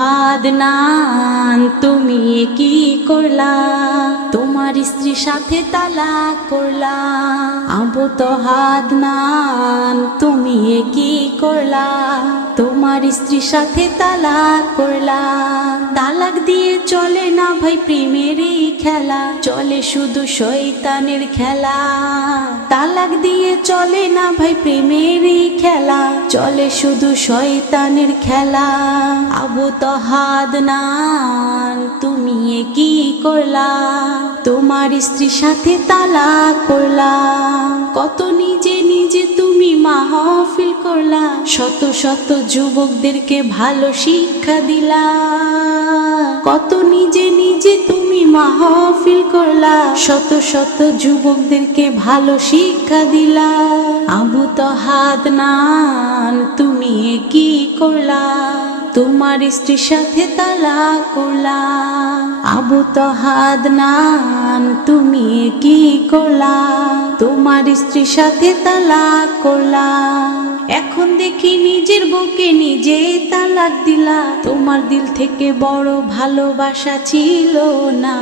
হাদনান তুমি কি করলা? তোমার স্ত্রীর সাথে তালাক করলা। আবু তো হাদনান তুমি কি করলা? তোমার স্ত্রীর সাথে তালাক করলা। তালাক দিয়ে চলে না ভাই প্রেমের এই খেলা? চলে শুধু শৈতানের খেলা। তালাক দিয়ে চলে না ভাই প্রেমের এই খেলা, চলে শুধু শয়তানের খেলা। আবু তো হাদনান তুমি কি করলা? তোমার স্ত্রীর সাথে তালাক করলা। কত নিজে নিজে তুমি মাহফিল করলা। শত শত যুবকদেরকে ভালো শিক্ষা দিলা। মাহফিল করলা শত শত যুবকদেরকে ভালো শিক্ষা দিলা আবু তো হাত নান, তুমি কি করলা তোমার স্ত্রীর সাথে তালা করলা আবু তো হাত নান, তুমি কি করলা তোমার স্ত্রীর সাথে তালা করলা এখন দেখি নিজের বউকে নিজে তালাক দিলা। তোমার দিল থেকে বড় ভালোবাসা ছিল না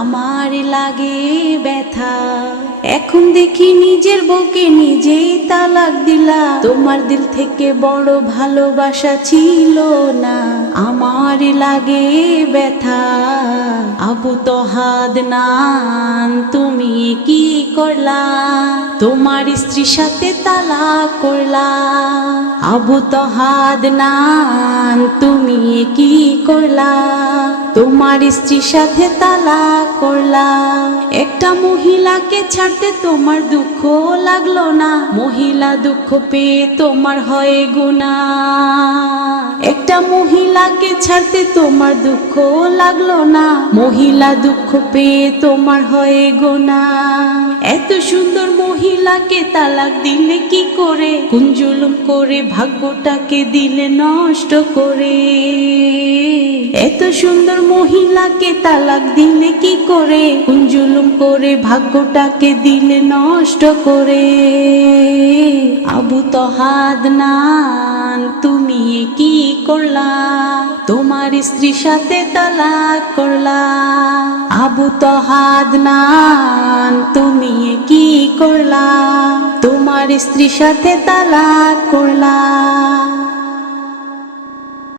আমার লাগে ব্যথা। এখন দেখি নিজের বউকে নিজেই তালাক দিলা। তোমার দিল থেকে বড় ভালোবাসা ছিল না আমার লাগে ব্যথা। তো হাদ নান, তুমি কি করলা? তোমার স্ত্রীর সাথে তালা করলা। আবু তো নান, তুমি কি করলা? তোমার স্ত্রীর সাথে তালা করলা। একটা মহিলাকে ছাড়তে তোমার দুঃখ লাগল না? মহিলা দুঃখ পেয়ে তোমার হয় গুণা মহিলাকে ছাড়তে তোমার দুঃখ লাগল না? মহিলা দুঃখ পেয়ে তোমার হয় গোনা এত সুন্দর মহিলাকে তালাক দিলে কি করে? কুঞ্জুলুম করে ভাগ্যটাকে দিলে নষ্ট করে। এত সুন্দর মহিলাকে তালাক দিলে কি করে? কুঞ্জুলুম করে ভাগ্যটাকে দিলে নষ্ট করে। আবু তো হাদ নান তুমি কি করলা? তোমার স্ত্রীর সাথে তালাক করলা। আবু তো হাদ নান, তুমি কি করলা? তোমার স্ত্রীর সাথে তালাক করলা।